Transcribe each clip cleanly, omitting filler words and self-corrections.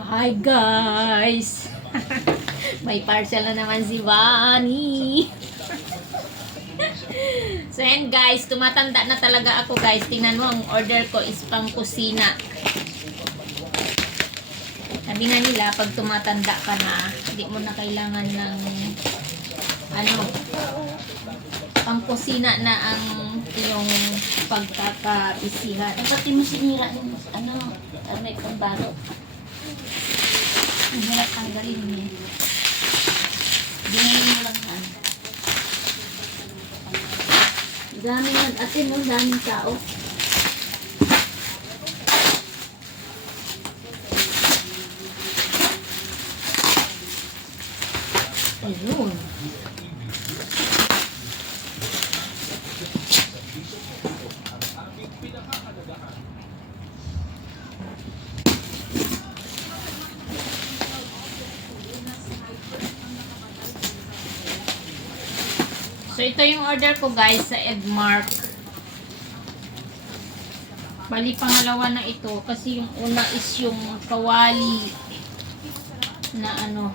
Hi guys! May parcel na naman si Vani. So yan guys, tumatanda na talaga ako guys. Tingnan mo, ang order ko is pang kusina. Sabi nga nila, pag tumatanda ka na, hindi mo na kailangan ng pang kusina na ang iyong pagkakabisihan. Pati mo sinira yung may pambaro. Ang hirap tanggalin niya. Ginayin mo lang yan. Dami yan. Ate mo, daming tao. Ayun. So, ito yung order ko guys sa Edmark. Bali, pangalawa na ito. Kasi yung una is yung kawali na na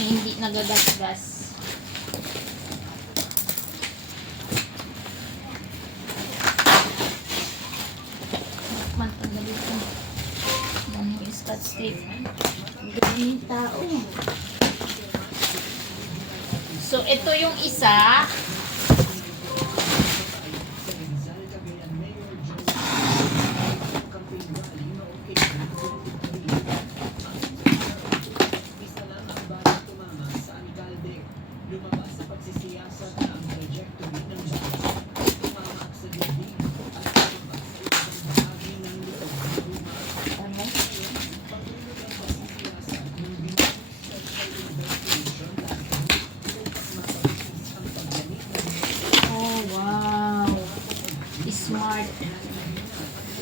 hindi nagagasgas. Mantanggal ito. Yan yung scotch tape. Daming tao. So, ito yung isa.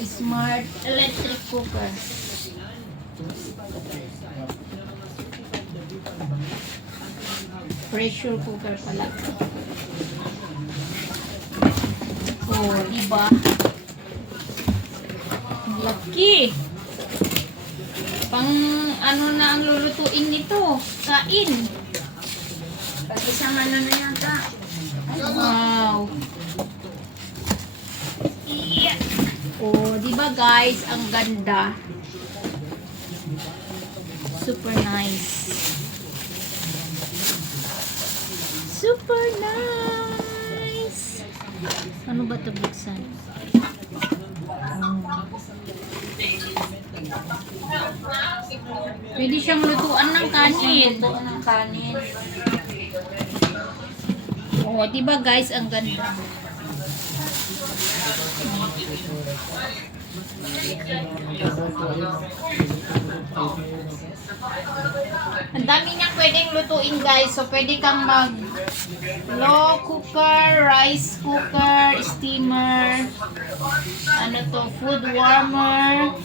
Smart electric cooker. Pressure cooker pala. Oh, diba? Ang laki. Pang na ang lulutuin nito? Kain. Pag-isama na yata. Wow. Yeah. Oh, di ba guys, ang ganda. Super nice. Super nice. Ano ba 'to buksan? Pwede siyang lutuan ng kanin. Lutuan ng kanin. Oh, di ba guys, ang ganda. Ang dami niyang pwedeng lutuin guys. So pwede kang mag low cooker, rice cooker, steamer, food warmer,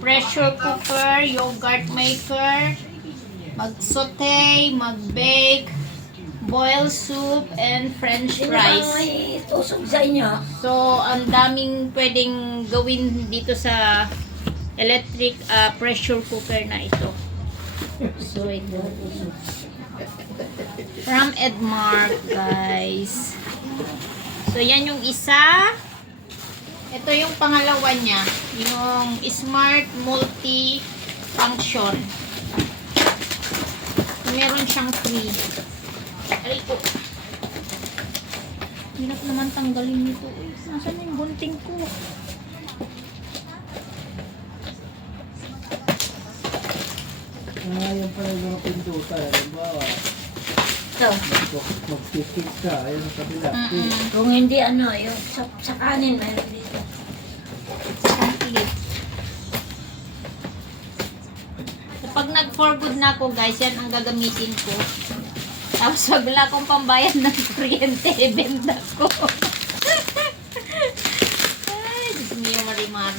pressure cooker, yogurt maker, mag-saute, mag-bake, boil soup, and french fries. Tusog sa inyo. So, ang daming pwedeng gawin dito sa electric pressure cooker na ito. So, ito. From Edmark, guys. So, yan yung isa. Ito yung pangalawa niya. Yung Smart Multi-Function. Meron siyang free. Aray ko. Hirap naman tanggalin nito. Uy, nasaan yung bunting ko? Yan pala yung mga pinduta. Halimbawa, Ito. mag-ticket ka. Ayun sa kabila. Kung hindi yung sa kanin, meron dito. Complete. Kapag nag-for good na ako guys, yan ang gagamitin ko. Tapos wag wala akong pambayad ng kuryente, ibenta ko. Ay, Diyos mio, Marimar.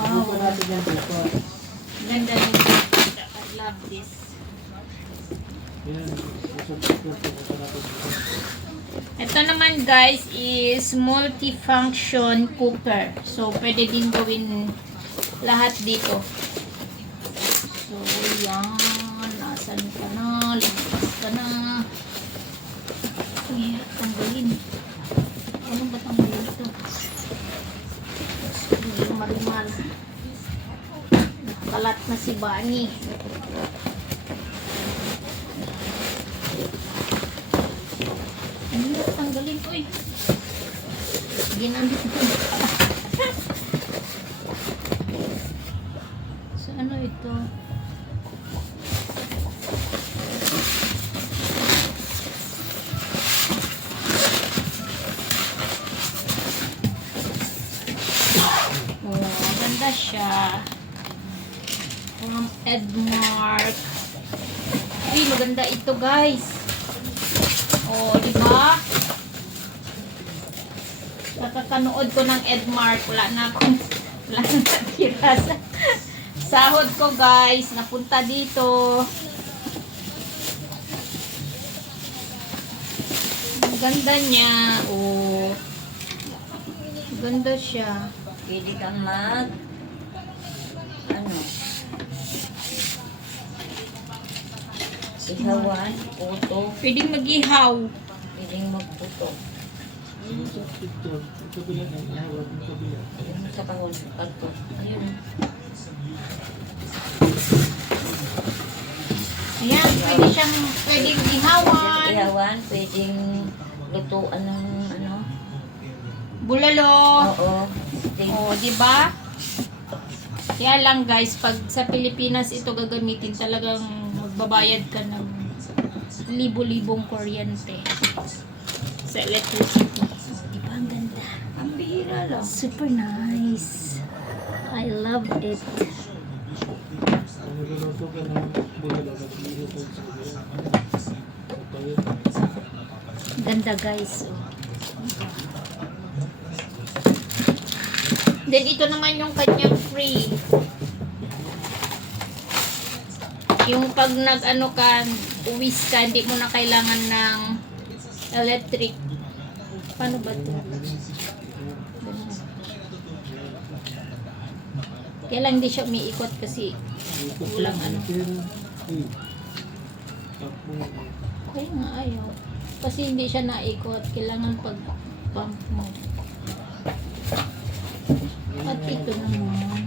Ano pa Wow. natin yan dito? Ganda yung I love this. Yan. Ito naman guys is multifunction cooker. So, pwede din gawin lahat dito. So, yan. Nasaan ka na? Lumabas ka na. Ay, tanggalin. Ano ba tanggalin ito? Marimal. Nakalat na si Bani. Ano ba tanggalin? Uy. Ginamit ko. So, ano ito? Oh, ganda siya. From Edmark. Uy, maganda ito guys. Oh, di ba? Nakakanood ko ng Edmark. Wala na natira sa sahod ko guys. Napunta dito. Ang ganda niya. Oh. Ganda siya. Pwede kang mag, ano, ihawan, puto, Pwedeng mag-ihaw. pwedeng magputo. Ayun sa picture. Yung kabila na ihawag yung kabila. Ayun sa kahon, pagto. Ayun. Ayan, pwede siyang pwedeng ihawan. Ihawan, pwedeng lutuan ng ano. Bulalo. Oo. Steak. Oh, di ba? Kaya lang guys, pag sa Pilipinas ito gagamitin, talagang magbabayad ka ng libo-libong kuryente sa electricity. Di ba ang ganda? Ang bihira lang. Super nice. I love it. Kung nagluluto ka ng bulalo, nagluluto sa kabila. Okay. Ganda guys. Oh. Then ito naman yung kanyang free. Yung pag nag-ano ka, uwis ka, hindi mo na kailangan ng electric. Paano ba ito? Kaya lang hindi siya umiikot kasi walang ano. Kaya nga ayaw. Kasi hindi siya naikot. Kailangan pag pump mo. At ito naman.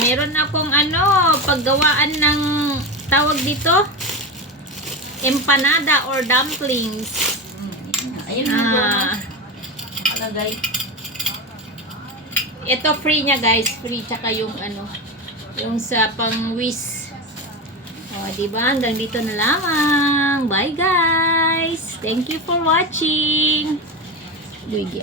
Meron akong ano, paggawaan ng tawag dito, empanada or dumplings. Ayun na. Nakalagay. Ito free niya guys, free tsaka yung ano, yung sa pang-wish. O, diba? Hanggang dito na lamang. Bye guys! Thank you for watching! Luigi